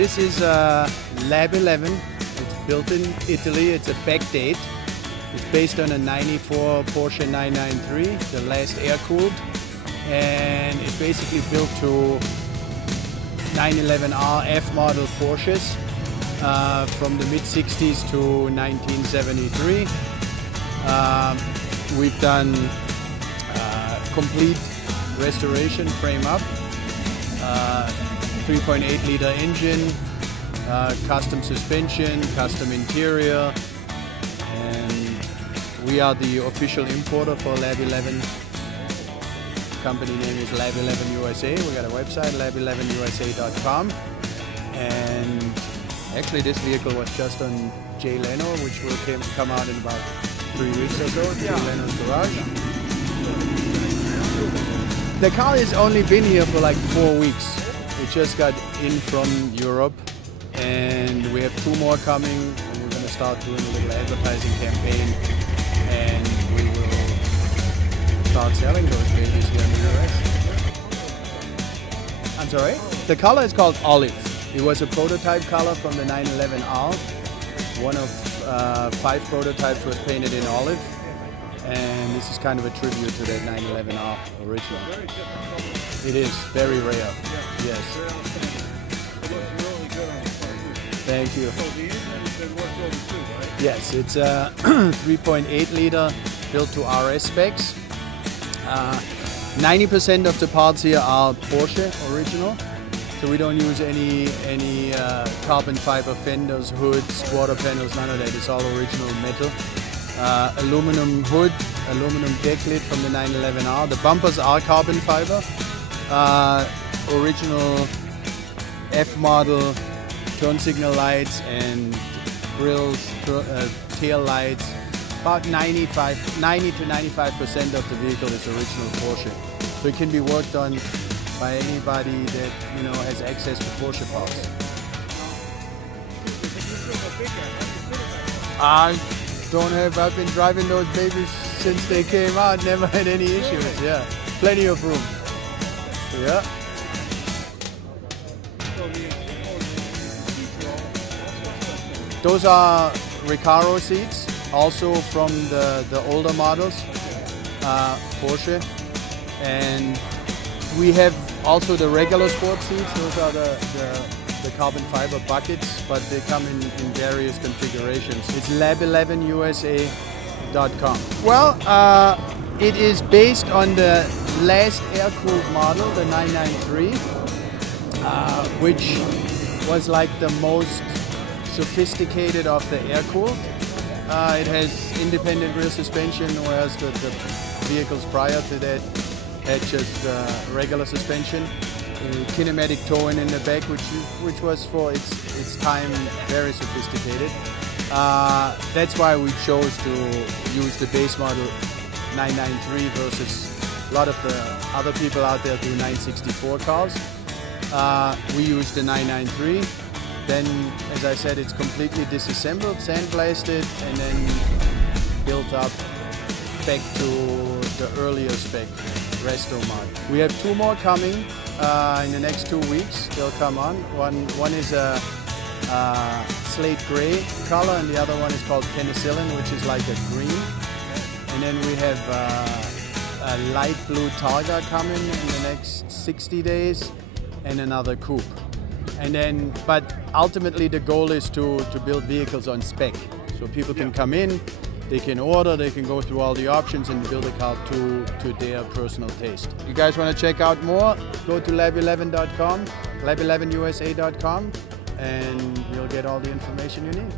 this is a Lab 11. It's built in Italy. It's a backdate. It's based on a 94 Porsche 993, the last air-cooled. And it's basically built to 911R F model Porsches from the mid-60s to 1973. We've done complete restoration, frame up, 3.8 liter engine, custom suspension, custom interior, and we are the official importer for Lab 11. Company name is Lab 11 USA. We got a website, lab11usa.com, and actually this vehicle was just on Jay Leno, which will come out in about 3 weeks or so. Jay Leno's garage. The car has only been here for like 4 weeks. It just got in from Europe, and we have 2 more coming, and we're going to start doing a little advertising campaign, and we will start selling those babies here in the US. I'm sorry? The color is called olive. It was a prototype color from the 911R. One of 5 prototypes was painted in olive, and this is kind of a tribute to that 911R original. It is very rare. Yes. Thank you. Yes, it's a 3.8 liter built to RS specs. 90% of the parts here are Porsche original, so we don't use any carbon fiber fenders, hoods, quarter panels, none of that. It's all original metal. Aluminum hood, aluminum deck lid from the 911R. The bumpers are carbon fiber. Original F model turn signal lights and grills, tail lights. About 90 to 95% of the vehicle is original Porsche. So it can be worked on by anybody that has access to Porsche parts. I've been driving those babies since they came out, never had any issues. Yeah, plenty of room. Yeah. Those are Recaro seats, also from the older models, Porsche. And we have also the regular sport seats. Those are the carbon fiber buckets, but they come in various configurations. It's lab11usa.com. Well, it is based on the last air-cooled model, the 993, which was like the most sophisticated of the air-cooled. It has independent rear suspension, whereas the vehicles prior to that had just regular suspension. Kinematic towing in the back, which was for its time very sophisticated. That's why we chose to use the base model 993 versus a lot of the other people out there do 964 cars. We used the 993. Then, as I said, it's completely disassembled, sandblasted, and then built up back to the earlier spec resto mod. We have 2 more coming in the next 2 weeks. They'll come on. One is a slate gray color, and the other one is called penicillin, which is like a green. And then we have a light blue Targa coming in the next 60 days, and another coupe. And then, but ultimately the goal is to build vehicles on spec. So people can come in, they can order, they can go through all the options and build a car to their personal taste. You guys want to check out more? Go to lab11.com, lab11usa.com, and you'll get all the information you need.